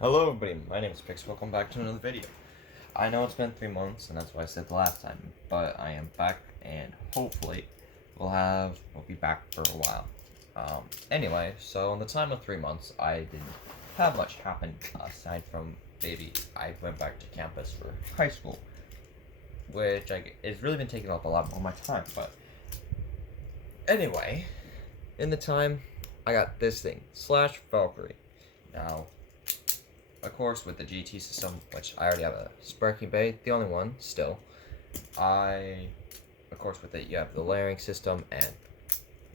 Hello everybody, my name is Pix. Welcome back to another video. I know it's been 3 months and that's what I said the last time, but I am back and hopefully we'll be back for a while. Anyway, so in the time of 3 months, I didn't have much happen aside from I went back to campus for high school, which it's really been taking up a lot more of my time, but anyway, in the time, I got this thing, Slash Valkyrie. Now, of course, with the GT system, which I already have a sparking bay, the only one still. Of course, with it, you have the layering system, and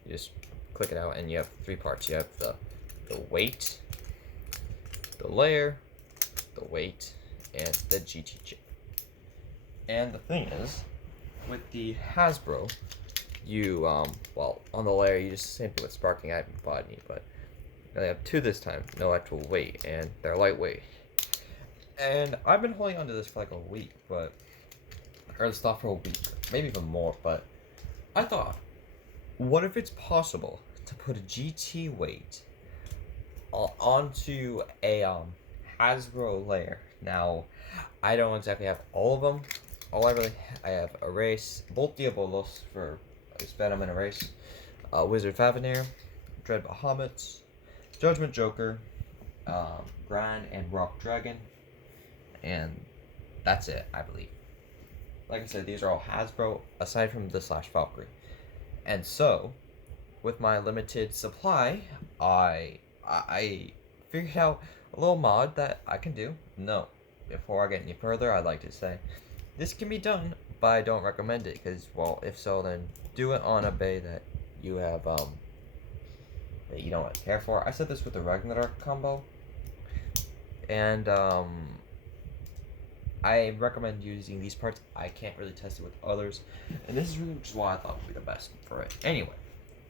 you just click it out, and you have 3 parts. You have the weight, the layer, the weight, and the GT chip. And the thing is, with the Hasbro, you well, on the layer, you just simply with sparking. I haven't bought any, but I have 2 this time, no actual weight, and they're lightweight. And I've been holding on to this for like a week, or the stuff for a week, maybe even more, but I thought, what if it's possible to put a GT weight onto a Hasbro layer? Now, I don't exactly have all of them. I have Erase, both Diabolos for Venom and Erase, Wizard Favaneer, Dread Bahamut, Judgment Joker, Grand and Rock Dragon, and that's it, I believe. Like I said, these are all Hasbro, aside from the Slash Valkyrie. And so, with my limited supply, I figured out a little mod that I can do. No, before I get any further, I'd like to say, this can be done, but I don't recommend it, because, well, if so, then do it on a bay that you have, that you don't care for. I said this with the Ragnarok combo, and I recommend using these parts. I can't really test it with others, and this is really just why I thought would be the best for it. Anyway,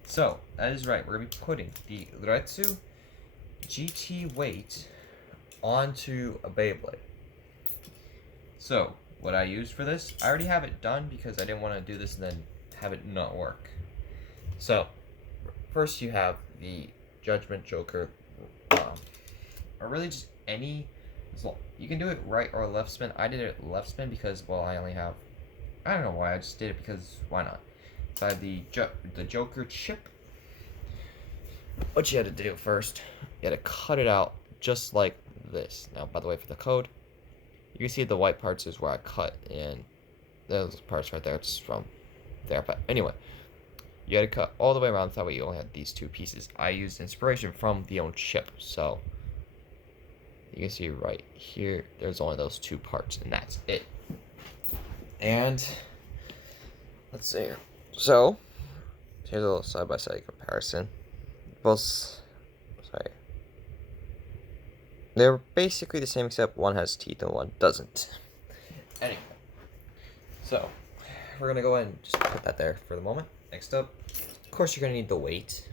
so that is right. We're gonna be putting the Retsu GT weight onto a Beyblade. So what I used for this, I already have it done because I didn't want to do this and then have it not work. So first you have the Judgment Joker, or really just any. You can do it right or left spin. I did it left spin because, well, I don't know why, I just did it because why not. So I have the Joker chip. What you had to do first, you had to cut it out just like this. Now, by the way, for the code, you can see the white parts is where I cut, and those parts right there, it's from there. But anyway, you had to cut all the way around, so that way you only had these 2 pieces. I used inspiration from the own chip, so you can see right here, there's only those 2 parts, and that's it. And let's see here. So here's a little side-by-side comparison. They're basically the same, except one has teeth and one doesn't. Anyway, so we're gonna go ahead and just put that there for the moment. Next up, of course, you're gonna need the weight.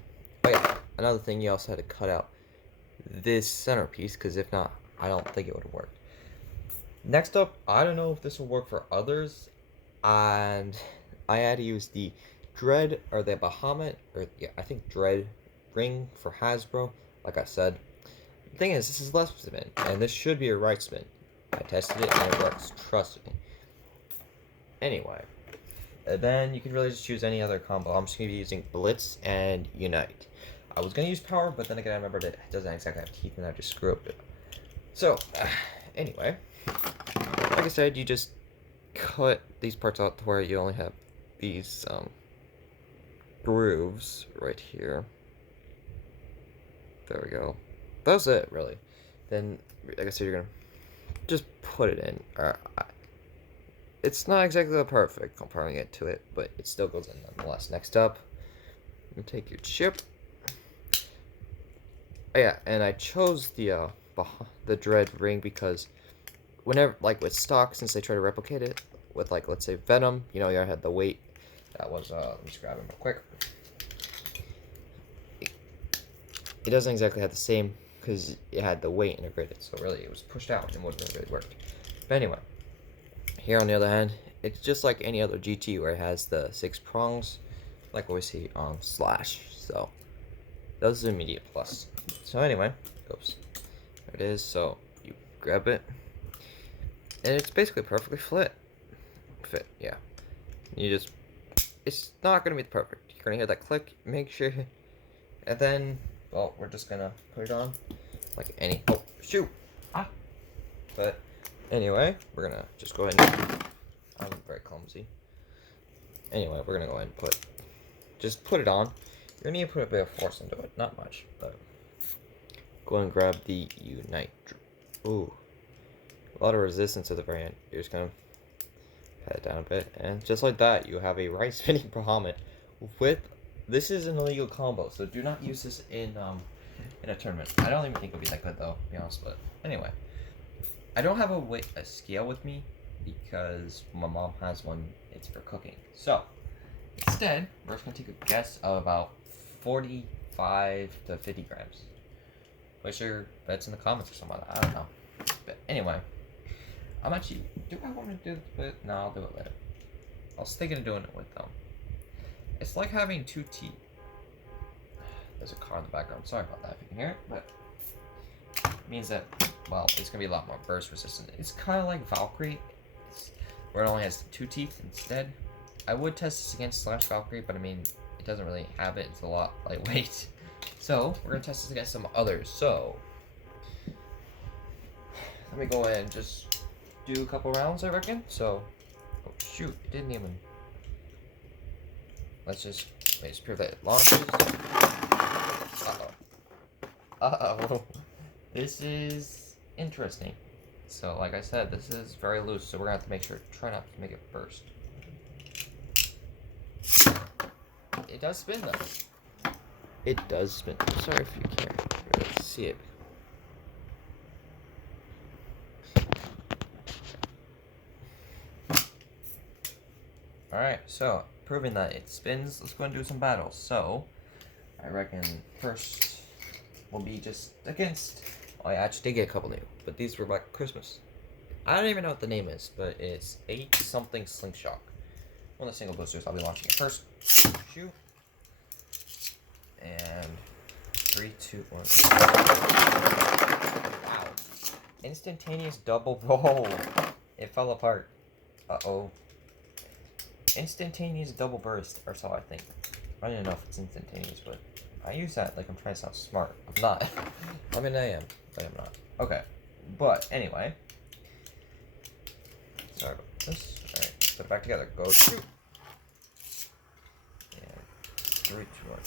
Oh yeah, another thing, you also had to cut out this centerpiece, because if not, I don't think it would have worked. Next up, I don't know if this will work for others, and I had to use the Dread, or the Bahamut, or yeah, I think Dread ring for Hasbro, like I said. The thing is, this is left spin, and this should be a right spin. I tested it, and it works, trust me. Anyway, and then you can really just choose any other combo. I'm just going to be using Blitz and Unite. I was going to use Power, but then again, I remembered it doesn't exactly have teeth, and I just screw up it. So, anyway, like I said, you just cut these parts out to where you only have these grooves right here. There we go. That's it, really. Then, like I said, you're going to just put it in. It's not exactly perfect comparing it to it, but it still goes in nonetheless. Next up, you take your chip. Oh yeah, and I chose the Dread ring because whenever, like with stock, since they try to replicate it with, like, let's say Venom, you know, you had the weight. That was, let me just grab it real quick. It doesn't exactly have the same, because it had the weight integrated, so really it was pushed out and wasn't really worked. But anyway, here on the other hand, it's just like any other GT where it has the 6 prongs, like what we see on Slash. So That was an immediate plus. So anyway, oops, there it is. So grab it, and it's basically perfectly fit, yeah. You just, it's not gonna be perfect. You're gonna hear that click, make sure, and then, well, we're just gonna put it on, like any, oh, shoot, but anyway, we're gonna just go ahead and, I'm very clumsy. Anyway, we're gonna go ahead and just put it on. You're gonna need to put a bit of force into it, not much, but go and grab the Unite. Ooh, a lot of resistance at the very end. You're just gonna pat it down a bit, and just like that, you have a right spinning Bahamut with. This is an illegal combo, so do not use this in a tournament. I don't even think it'll be that good though, to be honest. But anyway, I don't have a scale with me because my mom has one. It's for cooking. So instead, we're just gonna take a guess of about 45 to 50 grams. Place your bets in the comments or something like that. I don't know. But anyway, I'm actually. Do I want to do this? No, I'll do it later. I was thinking of doing it with them. It's like having two teeth. There's a car in the background. Sorry about that if you can hear it, but it means that, well, it's gonna be a lot more burst resistant. It's kind of like Valkyrie, where it only has 2 teeth instead. I would test this against Valkyrie, but I mean, it doesn't really have it. It's a lot lightweight. So we're gonna test this against some others. So let me go ahead and just do a couple rounds, I reckon. So, oh shoot, it didn't even. Let's just prove that it launches. Uh-oh. This is interesting. So, like I said, this is very loose, so we're gonna have to make sure, try not to make it burst. It does spin though. It does spin. I'm sorry if you can't really see it. Alright, so proving that it spins, let's go and do some battles. So I reckon first will be just against, I actually did get a couple new, but these were like Christmas. I don't even know what the name is, but it's 8 something Slingshot. One of the single boosters. I'll be launching it first. Shoot. And 3, 2, 1. Wow. Instantaneous double roll. It fell apart. Uh-oh. Instantaneous double burst, or so I think. I don't even know if it's instantaneous, but I use that like I'm trying to sound smart. I'm not. I mean, I am, but I'm not. Okay. But anyway. Sorry about this. Alright, put it back together. Go shoot. And 3, 2, 1.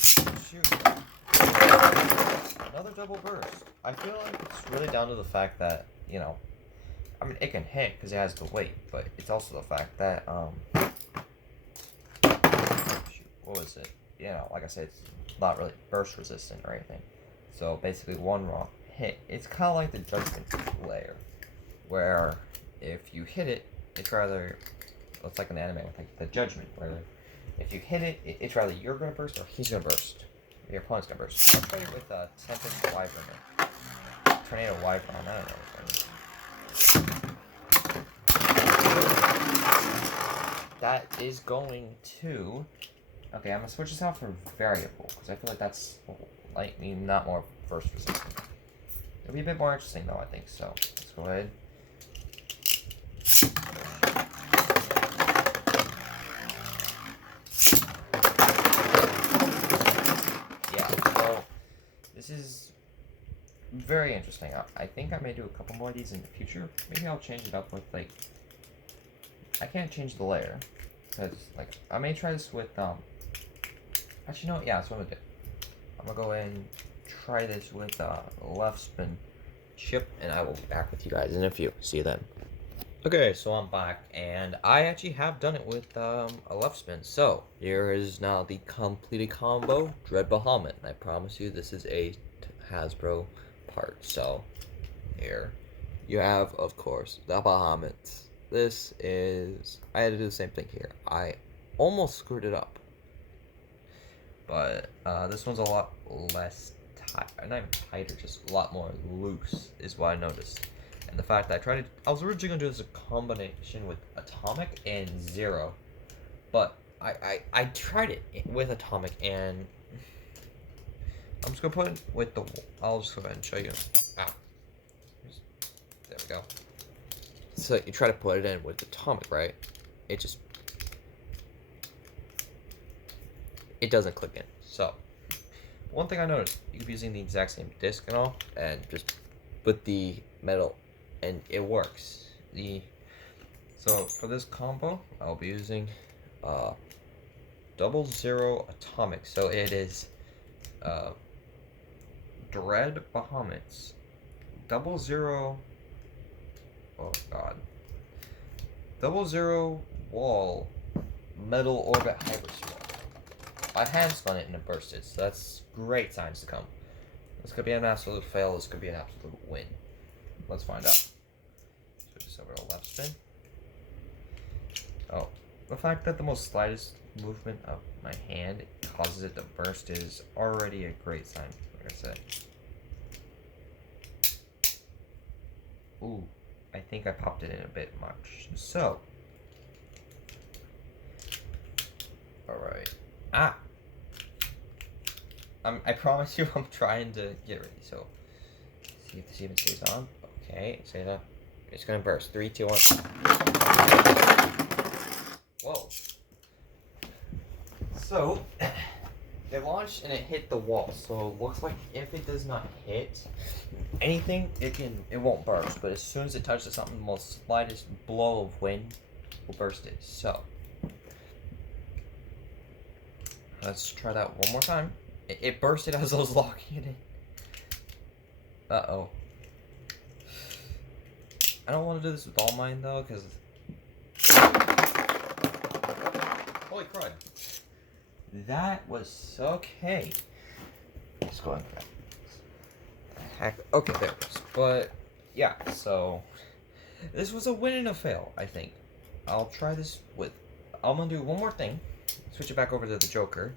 Shoot. Another double burst. I feel like it's really down to the fact that, you know, I mean, it can hit because it has the weight, but it's also the fact that, what was it? You know, like I said, it's not really burst resistant or anything. So basically, one wrong hit. It's kind of like the judgment layer, where if you hit it, it's rather, it's like an anime with like the judgment, where if you hit it, it's rather you're gonna burst or he's gonna burst. Or your opponent's gonna burst. I played with Tempest Wyvern, Tornado Wyvern. I don't know. That is going to. Okay, I'm gonna switch this out for variable because I feel like that's likely not more burst resistant. It'll be a bit more interesting though, I think. So let's go ahead. Yeah, so this is very interesting. I think I may do a couple more of these in the future. Maybe I'll change it up with like. I can't change the layer because like I may try this with Actually, no, yeah, that's what I'm gonna do. I'm gonna go and try this with left spin chip, and I will be back with you guys in a few. See you then. Okay, so I'm back, and I actually have done it with a left spin. So here is now the completed combo, Dread Bahamut. And I promise you, this is a Hasbro part. So here you have, of course, the Bahamut. This is, I had to do the same thing here. I almost screwed it up. But this one's a lot less tight, not even tighter, just a lot more loose is what I noticed. And the fact that I was originally going to do this a combination with Atomic and Zero. But I tried it with Atomic and I'm just going to put it with I'll just go ahead and show you. Ah. There we go. So you try to put it in with atomic, right? It doesn't click in. So one thing I noticed, you could be using the exact same disc and all, and just put the metal, and it works. So for this combo, I'll be using 00 atomic. So it is Dread Bahamut's 00. Oh god. 00 wall metal orbit hypersphere. I hand spun it and it bursted, so that's great signs to come. This could be an absolute fail, this could be an absolute win. Let's find out. Switch this over to left spin. Oh, the fact that the most slightest movement of my hand causes it to burst is already a great sign, like I said. Ooh, I think I popped it in a bit much. So, alright. Ah! I promise you I'm trying to get ready, so see if this even stays on. Okay, say that. It's gonna burst. 3, 2, 1. Whoa. So, it launched and it hit the wall, so it looks like if it does not hit anything, it won't burst, but as soon as it touches something, the most slightest blow of wind will burst it. So, let's try that one more time. It bursted as I was locking it in. Uh-oh. I don't want to do this with all mine, though, because... Holy crud. That was okay. Let's go and grab the heck. Okay, there it is. But, yeah, so... This was a win and a fail, I think. I'll try this with... I'm going to do one more thing. Switch it back over to the Joker.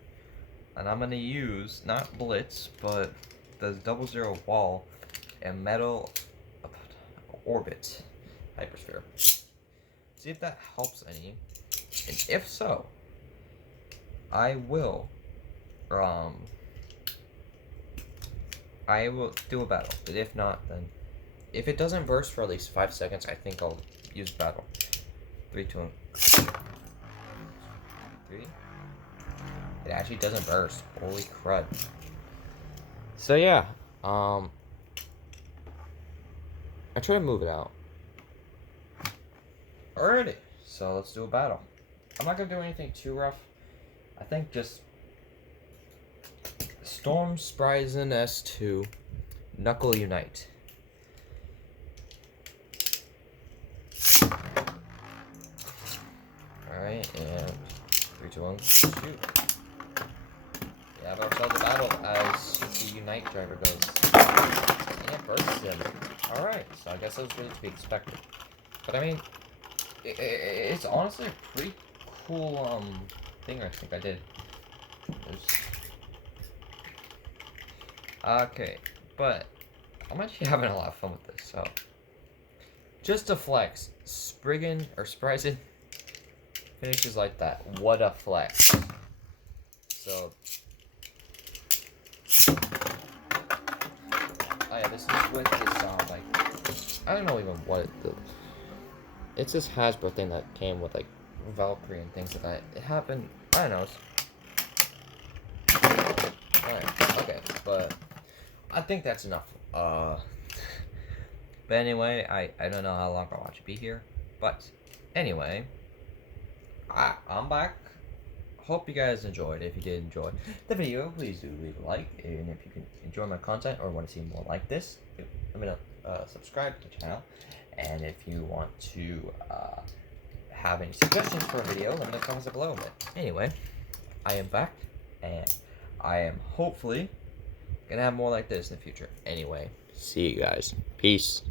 And I'm going to use, not Blitz, but the 00 wall and metal orbit hypersphere. See if that helps any. And if so, I will do a battle. But if not, then if it doesn't burst for at least 5 seconds, I think I'll use battle. 3, 2, 1. 3. It actually doesn't burst. Holy crud. So yeah, I try to move it out. Alrighty, so let's do a battle. I'm not gonna do anything too rough. I think just Storm Spryzen S2 Knuckle Unite. Alright, and 3, 2, 1, shoot. Yeah, but I'll the battle as the Unite driver goes. And it bursts him. Alright, so I guess that was really to be expected. But I mean, it's honestly a pretty cool thing I think I did. Okay, but I'm actually having a lot of fun with this, so. Just to flex, Spryzen finishes like that. What a flex. So. Oh yeah, this is with this, like, I don't know even what it's this Hasbro thing that came with, like, Valkyrie and things like that. It happened, I don't know. Alright, okay, but I think that's enough. But anyway, I don't know how long I'll watch it be here. But anyway, I'm back. Hope you guys enjoyed. If you did enjoy the video, please do leave a like. And if you can enjoy my content or want to see more like this, let me know. Subscribe to the channel. And if you want to have any suggestions for a video, let me know in the comments below. But anyway, I am back, and I am hopefully gonna have more like this in the future. Anyway, see you guys. Peace.